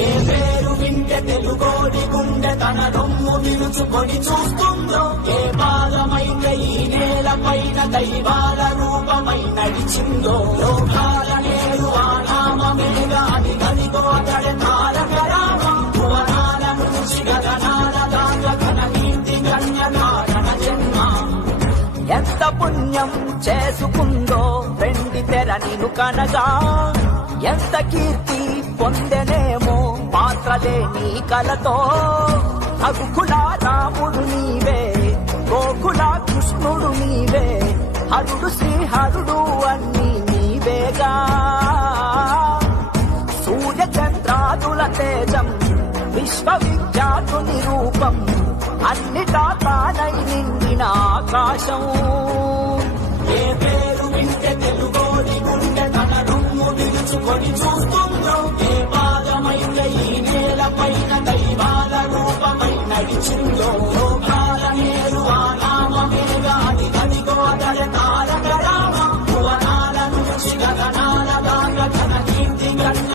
ఏ పేరు వింటే తెలుగోడి గుండె తన రొమ్ము నిలుచుకొని చూస్తుందో, ఏ పాదమైతే ఈ నేల పైన దైవాల రూపమై నడిచిందో, లోకాల నేడు ఆ నామమేగా అది గదిగో అతడి తారక రామం. భువనాల నుంచి గగనాల దాకా ఘన కీర్తి గణ్య కారణ జన్మ. ఎంత పుణ్యం చేసుకుందో వెండి తెర నిను కనగా, ఎంత కీర్తి పొందెనేమో పాత్రలే నీ కలతో. రఘుకుల రాముడు నీవే, గోకుల కృష్ణుడు నీవే, హరుడు శ్రీహరుడు అన్నీ నీవేగా. సూర్య చంద్రాదుల తేజం విశ్వవిఖ్యాతుని రూపం, అన్నిటా తానై నిండిన ఆకాశం. ఏ పేరు వింటే తెలుగోడి గుండె తన రొమ్ము నిలుచుకొని చూస్తుందో, ఏ పాదమైతే ఈ నేల పైన